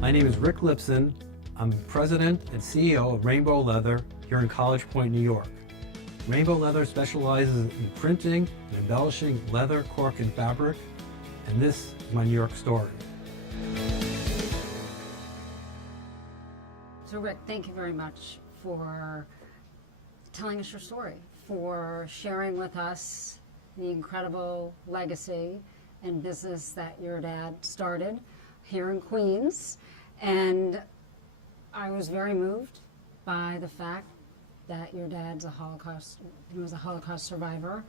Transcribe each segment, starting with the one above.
My name is Rick Lipson. I'm president and CEO of Rainbow Leather here in College Point, New York. Rainbow Leather specializes in printing and embellishing leather, cork, and fabric, and this is my New York story. So Rick, thank you very much for telling us your story, for sharing with us the incredible legacy and business that your dad started here in Queens. And I was very moved by the fact that your dad's was a Holocaust survivor,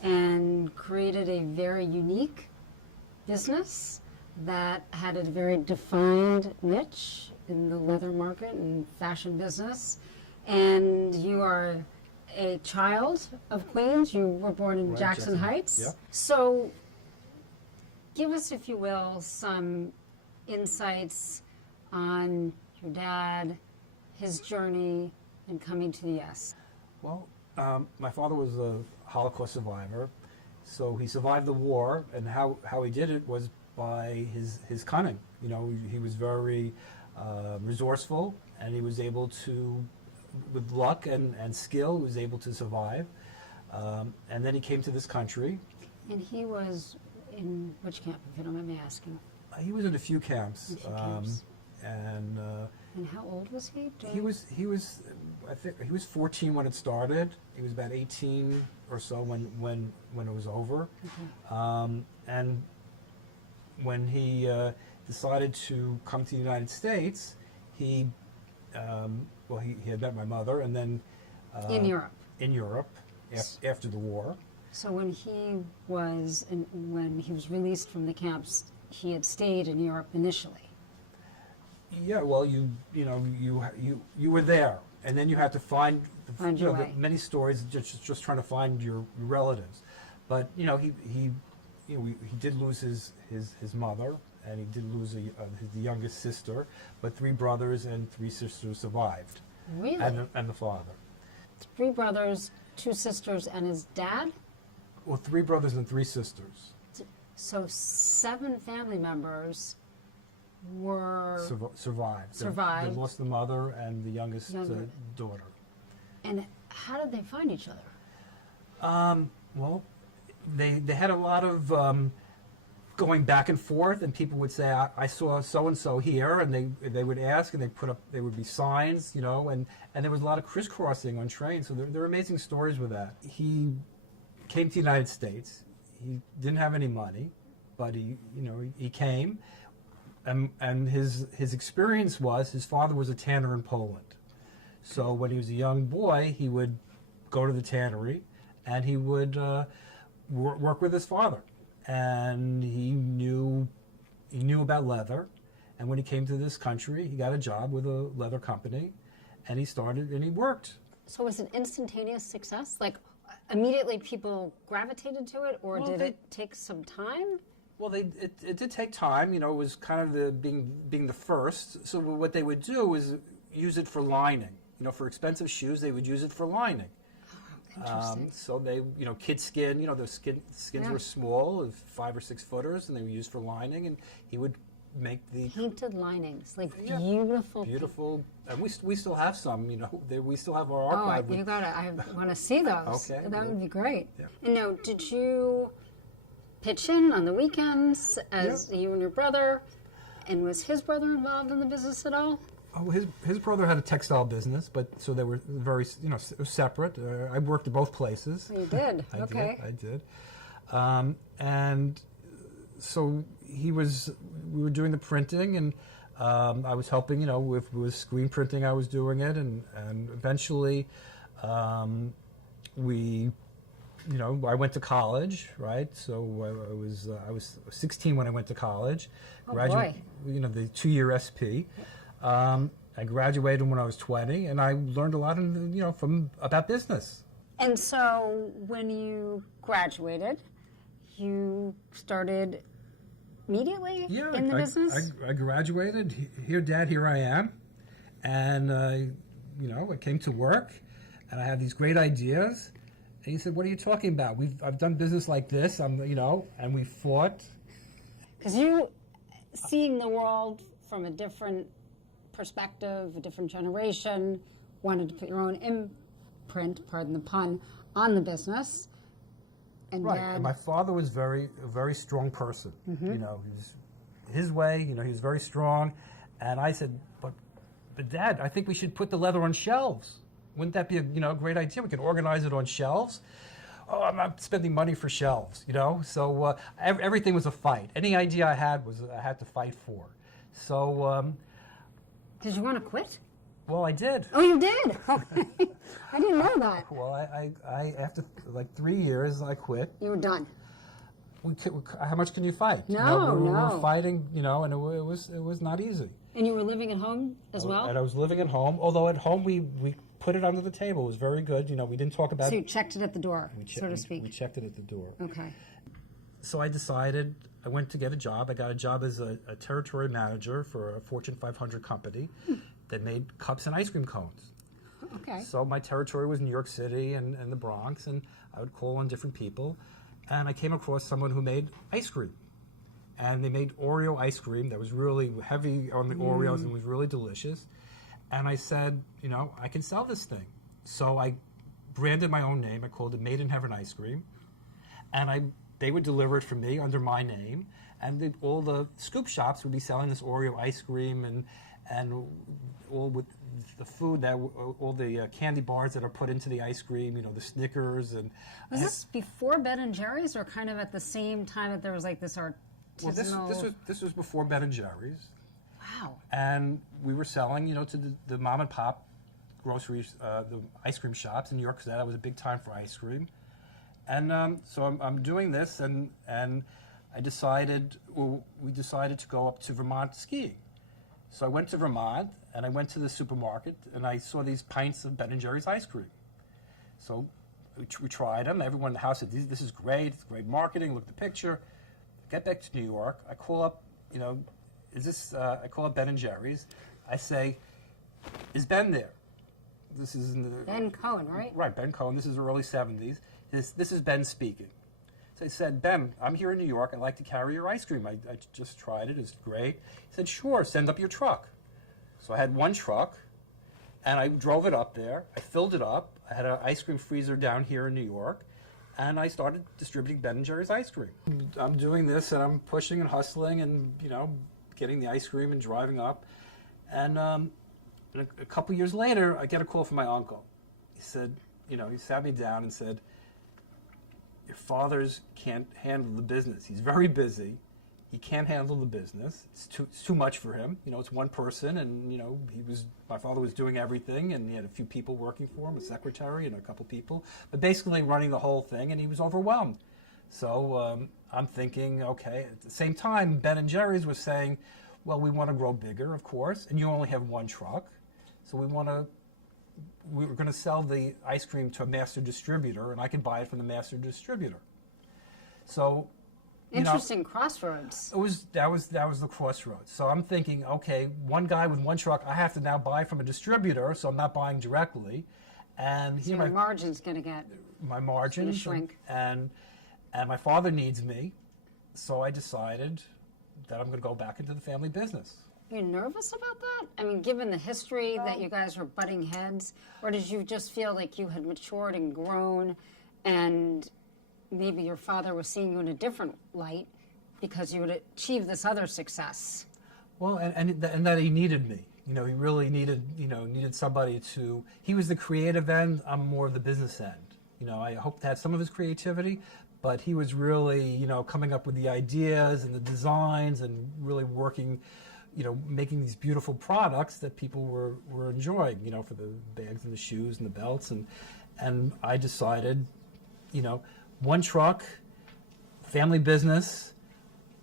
and created a very unique business that had a very defined niche in the leather market and fashion business. And you are a child of Queens. You were born in Jackson Heights. Yep. So give us, if you will, some insights on your dad, his journey, and coming to the U.S. Well, my father was a Holocaust survivor, so he survived the war, and how he did it was by his cunning. You know, he was very resourceful, and he was able to, with luck and skill, was able to survive. And then he came to this country. And he was in which camp, if you don't mind me asking? He was in a few camps. And how old was he? He was I think he was 14 when it started. He was about 18 or so when it was over. Okay. And when he decided to come to the United States, he had met my mother, and then in Europe. In Europe, after the war. So when he was released from the camps, he had stayed in Europe initially. Yeah, well, you were there, and then you had to find your way. many stories just trying to find your relatives. But he did lose his mother, and he did lose the youngest sister, but 3 brothers and 3 sisters survived. Really? And the father. 3 brothers, 2 sisters, and his dad? Well, 3 brothers and 3 sisters. So 7 family members were survived. Survived. They lost the mother and the youngest daughter. And how did they find each other? Well, they had a lot of going back and forth, and people would say, I saw so and so here, and they would ask, and there would be signs, and there was a lot of crisscrossing on trains. So there are amazing stories with that. He came to the United States. He didn't have any money, but he came. And his experience was his father was a tanner in Poland. So when he was a young boy, he would go to the tannery, and he would work with his father. And he knew about leather. And when he came to this country, he got a job with a leather company, and he started and he worked. So was it instantaneous success? Like immediately people gravitated to it, or did it take some time? Well, it did take time. It was kind of being the first. So what they would do is use it for lining. For expensive shoes, they would use it for lining. Oh, interesting. So they, kid skin. Those skins were small, 5 or 6 footers, and they were used for lining. And he would make the painted linings, like beautiful. Beautiful, and we still have some. We still have our archive. Oh, you got it. I want to see those. Okay, that would be great. Yeah. And now, did you pitch in on the weekends as you and your brother? And was his brother involved in the business at all? Oh, his brother had a textile business, but so they were very separate. I worked at both places. You did. I did. And so we were doing the printing, and I was helping. With screen printing, I was doing it, and eventually I went to college, right? So I was 16 when I went to college. Boy. The 2-year SP. I graduated when I was 20, and I learned a lot about business. And so when you graduated, you started immediately in the business? I graduated. Here, Dad, here I am. And, I came to work, and I had these great ideas. And he said, "What are you talking about? I've done business like this, and we fought." Because you, seeing the world from a different perspective, a different generation, wanted to put your own imprint, pardon the pun, on the business. And Right, Dad, and my father was a very strong person. You know, he was his way. You know, he was very strong. And I said, but Dad, I think we should put the leather on shelves. Wouldn't that be a great idea? We could organize it on shelves. Oh, I'm not spending money for shelves. You know, so everything was a fight. Any idea I had had to fight for. So. did you want to quit? Well, I did. Oh, you did? Okay. I didn't know that. Well, I after like 3 years, I quit. You were done. How much can you fight? No, we no. were fighting, and it was not easy. And you were living at home as well? And I was living at home, although at home we put it under the table. It was very good. We didn't talk about So you checked it at the door, so to speak. We checked it at the door. Okay. So I decided, I went to get a job. I got a job as a territory manager for a Fortune 500 company that made cups and ice cream cones. Okay. So my territory was New York City and the Bronx, and I would call on different people. And I came across someone who made ice cream. And they made Oreo ice cream that was really heavy on the Oreos and was really delicious. And I said, I can sell this thing. So I branded my own name. I called it Made in Heaven Ice Cream. And they would deliver it for me under my name. And all the scoop shops would be selling this Oreo ice cream and all with the food, all the candy bars that are put into the ice cream, the Snickers. And Was this before Ben and Jerry's or kind of at the same time that there was like this artisanal... Well, this was before Ben and Jerry's. Wow. And we were selling, to the mom and pop groceries, the ice cream shops in New York, because that was a big time for ice cream. And so I'm doing this, and we decided to go up to Vermont skiing. So I went to Vermont, and I went to the supermarket, and I saw these pints of Ben and Jerry's ice cream. So we tried them. Everyone in the house said, this is great. It's great marketing. Look at the picture. Get back to New York. I call up, I call up Ben and Jerry's. I say, is Ben there? This is in the... Ben Cohen, right? Right, Ben Cohen. This is early 70s. This is Ben speaking. So I said, Ben, I'm here in New York. I'd like to carry your ice cream. I just tried it. It's great. He said, sure, send up your truck. So I had one truck, and I drove it up there. I filled it up. I had an ice cream freezer down here in New York, and I started distributing Ben & Jerry's ice cream. I'm doing this, and I'm pushing and hustling and, getting the ice cream and driving up. And a couple years later, I get a call from my uncle. He said, he sat me down and said, your father's can't handle the business. He's very busy. He can't handle the business. It's too much for him. It's one person, and my father was doing everything, and he had a few people working for him, a secretary and a couple people, but basically running the whole thing, and he was overwhelmed. So I'm thinking, okay. At the same time, Ben and Jerry's was saying, well, we want to grow bigger, of course, and you only have one truck, so we were going to sell the ice cream to a master distributor, and I could buy it from the master distributor. So. Interesting crossroads. That was the crossroads. So I'm thinking, okay, one guy with one truck, I have to now buy from a distributor, so I'm not buying directly, and so your margin's going to get my margins shrink. And my father needs me, so I decided that I'm going to go back into the family business. Are you nervous about that? I mean, given the history that you guys were butting heads, or did you just feel like you had matured and grown, and maybe your father was seeing you in a different light because you had achieved this other success? Well, and that he needed me. He really needed somebody to. He was the creative end. I'm more of the business end. I hope to have some of his creativity, but he was really, coming up with the ideas and the designs and really working, making these beautiful products that people were enjoying, for the bags and the shoes and the belts, and I decided, one truck, family business,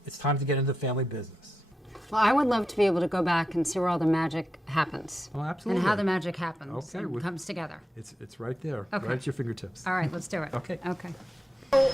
it's time to get into family business. Well, I would love to be able to go back and see where all the magic happens. Oh, absolutely. And how the magic happens Okay, and comes together. It's right there, Okay. right at your fingertips. All right, let's do it. Okay. Okay. So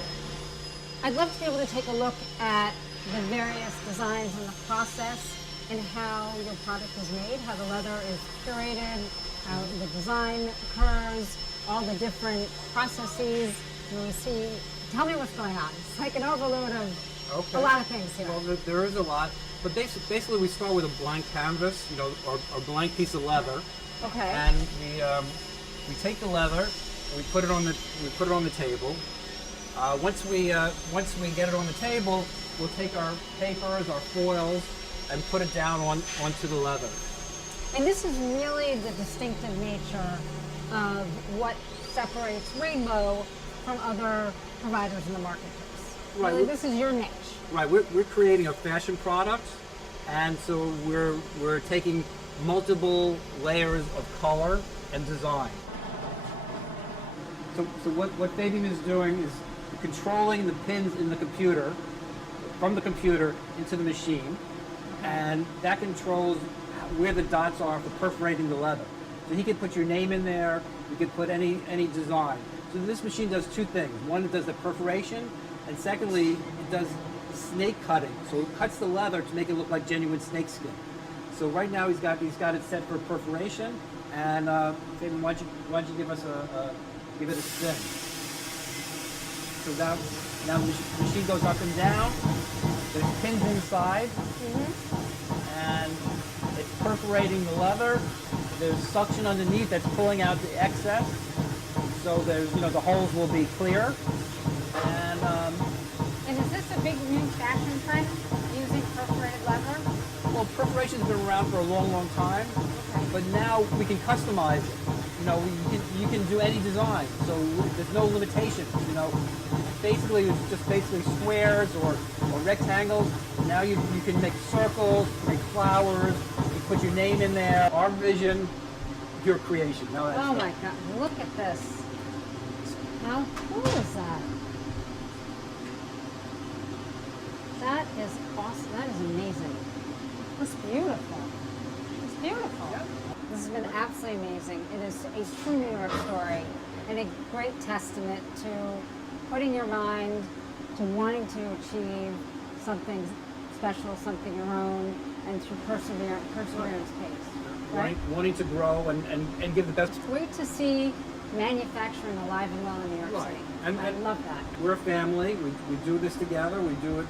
I'd love to be able to take a look at the various designs and the process and how your product is made, how the leather is curated, how the design occurs, all the different processes. And we see, tell me what's going on. It's like an overload of a lot of things here. Well, there is a lot. But basically, we start with a blank canvas, or blank piece of leather, Okay. and we take the leather, we put it on the table. Once we get it on the table, we'll take our papers, our foils, and put it down onto the leather. And this is really the distinctive nature of what separates Rainbow from other providers in the marketplace. Right. Really, this is your niche. Right, we're creating a fashion product, and so we're taking multiple layers of color and design. So what Babyman is doing is controlling the pins in the computer, from the computer into the machine, and that controls where the dots are for perforating the leather. So he could put your name in there, you could put any design. So this machine does two things. One, it does the perforation, and secondly, it does snake cutting. So it cuts the leather to make it look like genuine snake skin. So right now he's got it set for perforation, and Fabian, why don't you give us give it a spin? So now the machine goes up and down. There's pins inside, and it's perforating the leather. There's suction underneath that's pulling out the excess. So there's the holes will be clear. And is this a big new fashion trend, using perforated leather? Well, perforation's been around for a long, long time, but now we can customize it. You can do any design, so there's no limitations. Basically it's just squares or rectangles. Now you can make circles, make flowers, you put your name in there. Our vision, your creation. Now that's My God, look at this. How cool is that? That is awesome. That is amazing. That's beautiful. It's beautiful. Yeah. This has been absolutely amazing. It is a true New York story and a great testament to putting your mind to wanting to achieve something special, something your own, and through perseverance pace. Right? Wanting to grow and give the best. It's great to see manufacturing alive and well in New York Right. City. And I love that. We're a family. We do this together. We do it,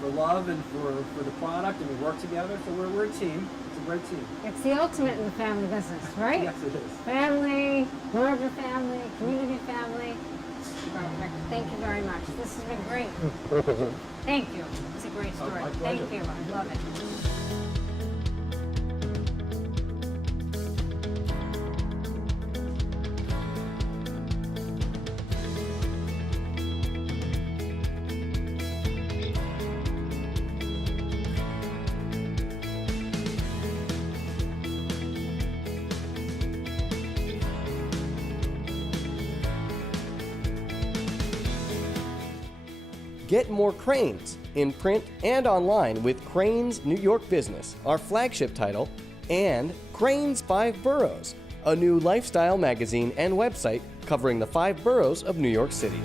for love and for the product, and we work together. So we're a team. It's a great team. It's the ultimate in the family business, right? Yes, it is. Family, Georgia family, community family. Perfect. Thank you very much. This has been great. Thank you. It's a great story. my pleasure. Thank you. I love it. Get more Crains in print and online with Crain's New York Business, our flagship title, and Crain's 5 Boroughs, a new lifestyle magazine and website covering the 5 boroughs of New York City.